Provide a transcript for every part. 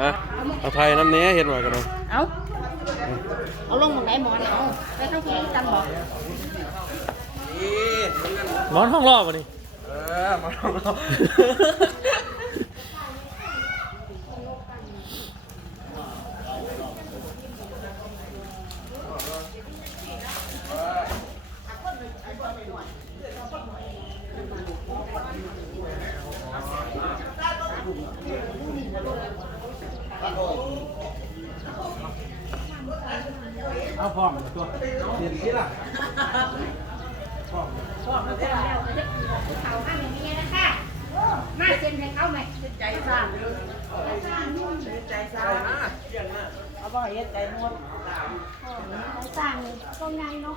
นะเอาไทยน้ำเนี้ยเห็นว่ากันเลยเอาเอาลงหมองไหนหมอนเอาไปทั้งทีจังบอกหมอนห้องรอบวะนี่เออมาลองเรา เอาพร้อมตัวเรียนที่ล่ะเขาให้อย่างนี้นะคะมาเซ็นให้เขาไหมใจสั่นใจสั่นเอาบ่เฮ็ดใจนวดสั่งก็ไงเนาะ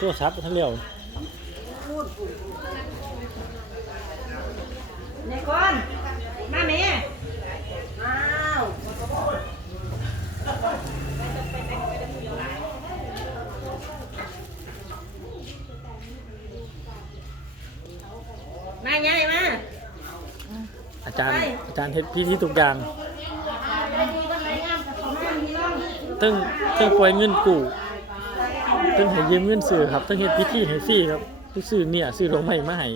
ตัวซับทั้งเรียวนี่ก่อนมาแม่อ้าวมาใหญ่มา อาจารย์อาจารย์เฮ็ดพิธีทุกอย่างตึ้งตึ้งปล่อยเงินกู้ตึ้งให้ยืมเงินซื้อครับตึ้งเฮ็ดพิธีให้ฟรีครับทุกซื้อเนี่ยซื้อลงใหม่มาให้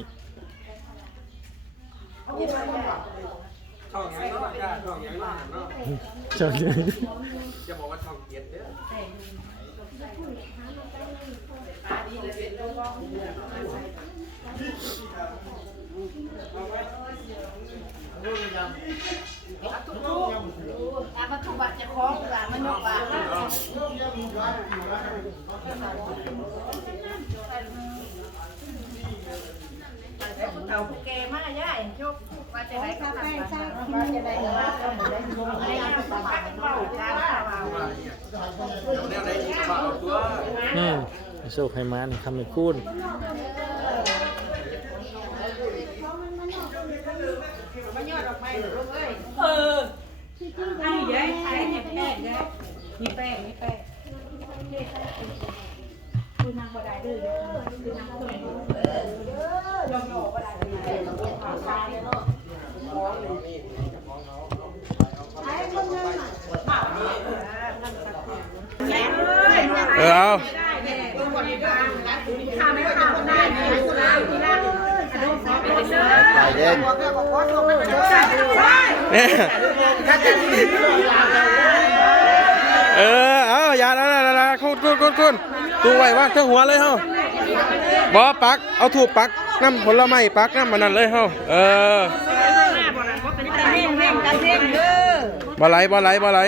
ช่องยังเนาะจ้าช่องยังเนาะเนาะ จน จะบอกว่าช่องเกียรติเด้อ อาวัตถุบัตรจะคล้องหลานมันยกบาทเต่าผู้แกมาย่ายยกว่าจะได้ก็แป้งซ่าว่าจะได้าก็ได้ได้ยังปากเว้าจาว่าแนวไหนที่จะมาเอาอืมโชคให้มานี่คำให้คูณ เออ อันนี้ยัยแป้งเนี่ยแป้งเนี่ยมีแป้งมีแป้งคือนางบ่ได้ดื้อคือนางบ่ได้ดื้อยอมยอมบ่ได้ดื้อเอาตายเลยเนาะเออเอาข้าไม่ข้าได้เนี่ยข้าที่นั่งไปเด้อใจเย็น เออเอาอย่าละละละคุณคุณคุณคุณตูไว้ว่าเทั้งหัวเลยเฮาบอปัก เอาถูกปักน้ำผลไม้ปักน้ำมันนั่นเลยเฮาเออเร่งเร่งกันเร่งเด้อบ่ไหลบ่ไหลบ่ไหล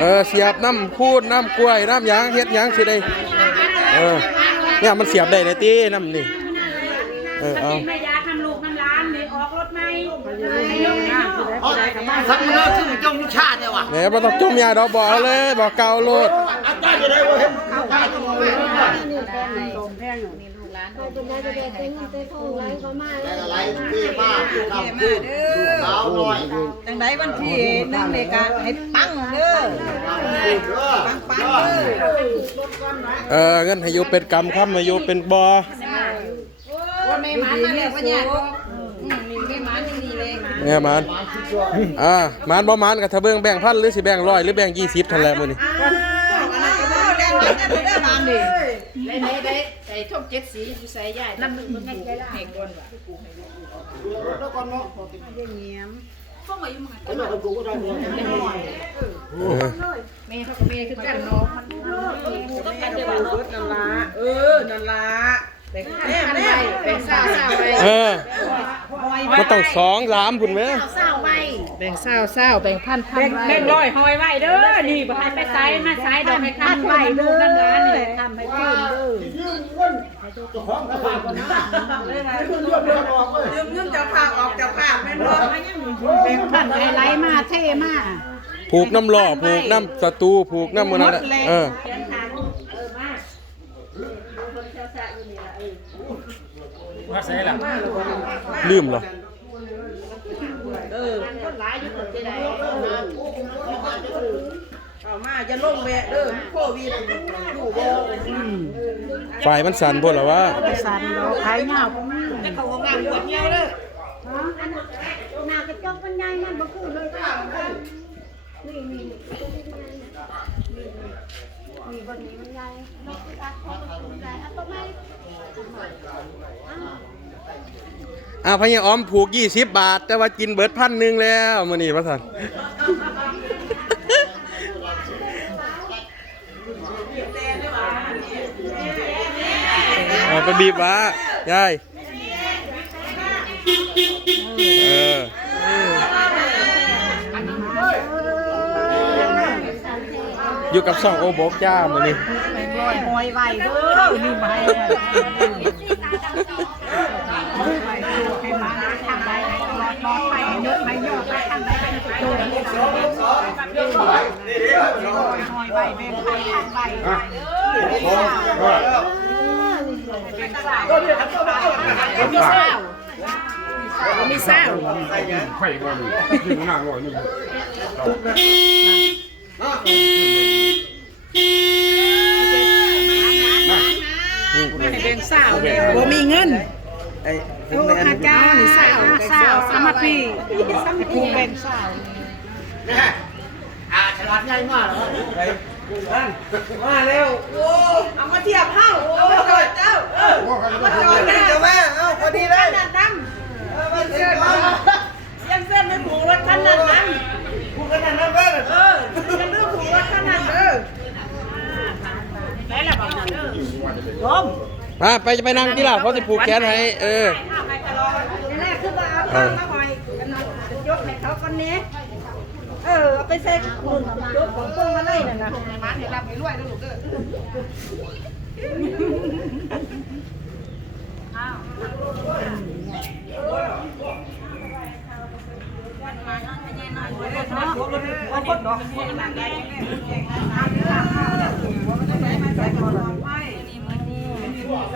เออเสียบน้ำคูดน้ำกล้วยน้ำยางเฮ็ดยางสิได้ เออเนี่ยมันเสียบได้เลยตีน้ำนี่เออเอาแม่ยาทำลูกน้ำร้านเลยออกรถไหมให้ยกให้ย่อสักมันเลิกซึ่งจงชาติเนี่ยวะแหมบ่ต้องจุ่มยาดอกบ่เอาเลยบ่เกาโลดอาจารย์จะได้ว่าเห็น เขาตายตรงนี้อะไรพี่ป้าทำพูดสาวน้อยจังไดวันที่หนึ่งในการให้ปังเด้อปังปังเออเงินให้อยู่เป็นกรรมค้ำให้อยู่เป็นบ่ว่าไม่มันมาแล้วว่าเนี่ยนี่ไม่มันยังดีเลยเนี่ยมันอ่ามันบ่มันก็ถ้าเบิ่งแบ่งพันหรือสิแบ่งร้อยหรือแบ่ง20เท่านั้นแหละมื้อนี้ ไดงกันได้ได้ บานดิได้ได้ได้ใส่ท่อมเจ็ดสีอยู่ใส่ใหญ่น้ำหนึ่งมันง่ายได้ให้ก่อนว่ะเงียมเออแม่เขาก็แม่คือกันเนาะมันมันก็กันเดี๋ยวเนาะนั่นละเออนั่นละแต่แม่แม่แบ่งเศร้าเศร้าไปเออมันต้องสองสามพุ่นไหมเศร้าไปแบ่งเศร้าเศร้าแบ่งพันพันแม่ร้อยหอยไว้เด้อนี่บ่ให้ไปไสมาไสดอกให้คันไว้ลูกนั่นละนี่ทำให้ขึ้นเด้อยืมเงินเจ้าของกระเป๋าก่อนนะยืมเงินเดือนออกเลยยืมเงินเจ้าภาพออกเจ้าภาพแม่นบ่แบ่งพันไฮไลท์มาเท่มากผูกน้ำหล่อผูกน้ำสตูผูกน้ำมันนั่นแหละเออว่าใช่ล่ะลืมเหรอ เออคนหลายอยู่คนใดเอามาจะลงแวะเด้อโควิดอยู่บ่ฝ่ายมันสั่นพวกเหรอวะสั่นดอกขายเงาพวกนี้จะเขาห้องน้ำปวดเหี่ยวเด้อหน้ากระจกมันใหญ่มันบ่คือเลยค่ะนี่นี่นี่นี่บนนี้มันใหญ่นกอัดพอมันใหญ่อัดตัวไม่ อาพญาอ้อมผูกยี่สิบบาท แต่ว่ากินเบิดพันหนึ่งแล้วมื้อนี้พระท่านเอาไปบีบวะยายเอออยู่กับสองโอโบกจ้ามื้อนี้แบ่งร้อยหอยไว้เด้อนี่ให้ไป มาทางใดรอรอไปยกไปยกไปทางใดเป็นตัวนี่สองสองหอยไว้แบ่งไปทางใดมีเศร้ามีเศร้าไฟก่อนอยู่หน้าก่อนนี่ ไม่ให้แบ่งเศร้าบ่มีเงินไอ้โอ้ข้าเจ้านี่เศร้าเศร้าสามัคคีผูกแบ่งเศร้ามาเร็วโอ้เอามาเทียบเฮาโอ้จอดเจ้าเออมาจอดเจ้าแม่เอ้าพอดีเลยนั่นดำเออมาเส้นยังเส้นในผูกรถคันนั้นนั้นผูกคันนั้นนั้นเด้อเออยังเรื่องผูกรถคันนั้นเด้ อมาไปจะไปนั่งที่ล่ะเขาจะผูกแขนให้เออแรกคือว่าเอาตั้งมาหอยกันหน่อยยกให้เขาคนนี้เออเอาไปใส่หุ่นยกของเพิ่งมาเลยนั่นน่ะมาให้รับให้รวยนะลูกเด้อโอ้ยคน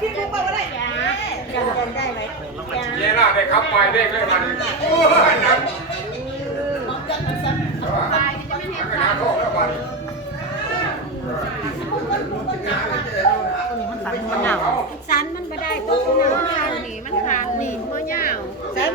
พี่ปุ๊บบอกว่าได้ยาจำจำได้ไหมเย้ล่ะได้ครับไปได้เลยมันโอ้ยนั่นไปจะไม่เห็นตาโคแล้วไปมันสั่นมันหนาว